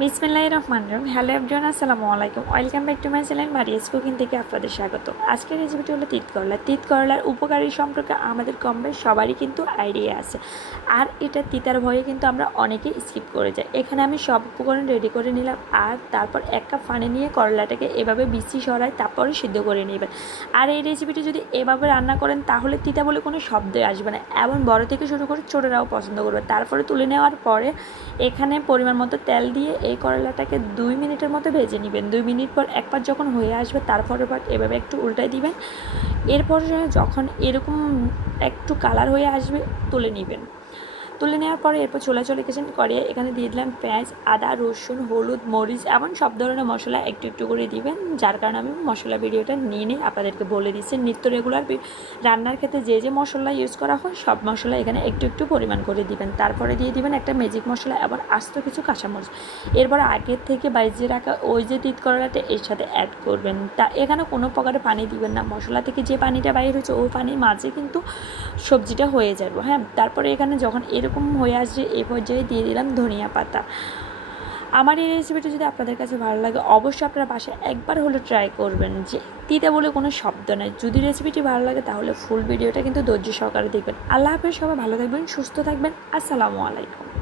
বিসমিল্লাহির রহমানির রহিম। Hello everyone, আসসালামু আলাইকুম। Welcome back to my channel Maria's cooking থেকে আপনাদের স্বাগত। আজকের রেসিপিটি হলো তিত করলা। তিত করলার উপকারী সম্পর্কে আমাদের কম বেশ সবারই কিন্তু আইডিয়া আছে, আর এটা তিতার ভয়ে কিন্তু আমরা অনেকেই স্কিপ করে যাই। এখানে আমি সব উপকরণ রেডি করে নিলাম, আর তারপর 1 কাপ পানি নিয়ে করলাটাকে এভাবে বিচি সরাই তারপরে সিদ্ধ করে নেবেন। আর এই রেসিপিটি যদি এভাবে রান্না করেন তাহলে তিতা বলে কোনো শব্দই আসবে না, এবং বড় থেকে শুরু করে ছোটরাও পছন্দ করবে। তারপরে তুলে নেওয়ার পরে এখানে পরিমাণ মতো তেল দিয়ে এই করলাটাকে 2 মিনিটের মতো ভেজে নেবেন। 2 মিনিট পর এক পাট যখন হয়ে আসবে তারপরে এভাবে একটু উল্টাই দিবেন। এরপর যখন এরকম একটু কালার হয়ে আসবে তুলে নেবেন। তুলে নেওয়ার পরে এরপর চলে গেছেন করে এখানে দিয়ে দিলাম পেঁয়াজ, আদা, রসুন, হলুদ, মরিচ এবং সব ধরনের মশলা একটু একটু করে দিবেন, যার কারণে আমি মশলা ভিডিওটা নিয়ে আপনাদেরকে বলে দিচ্ছি। নিত্য রেগুলার রান্নার ক্ষেত্রে যে মশলা ইউজ করা হয় সব মশলা এখানে একটু একটু পরিমাণ করে দিবেন। তারপরে দিয়ে দিবেন একটা ম্যাজিক মশলা এবং আস্ত কিছু কাঁচামরিচ। এরপর আগের থেকে বাইজে রাখা ওই যে তিত করলাটা এর সাথে অ্যাড করবেন। তা এখানে কোনো প্রকারে পানি দিবেন না, মশলা থেকে যে পানিটা বাইর হচ্ছে ওই পানির মাঝে কিন্তু সবজিটা হয়ে যাবে। হ্যাঁ, তারপরে এখানে যখন এরকম হয়ে আসছে এই পর্যায়ে দিয়ে দিলাম ধনিয়া পাতা। আমার এই রেসিপিটা যদি আপনাদের কাছে ভালো লাগে অবশ্যই আপনারা বাসায় একবার হলে ট্রাই করবেন। যে তিতা বলে কোনো শব্দ নাই। যদি রেসিপিটি ভালো লাগে তাহলে ফুল ভিডিওটা কিন্তু ধৈর্য সহকারে দেখবেন। আল্লাহ হাফেজ, সবাই ভালো থাকবেন, সুস্থ থাকবেন। আসসালামু আলাইকুম।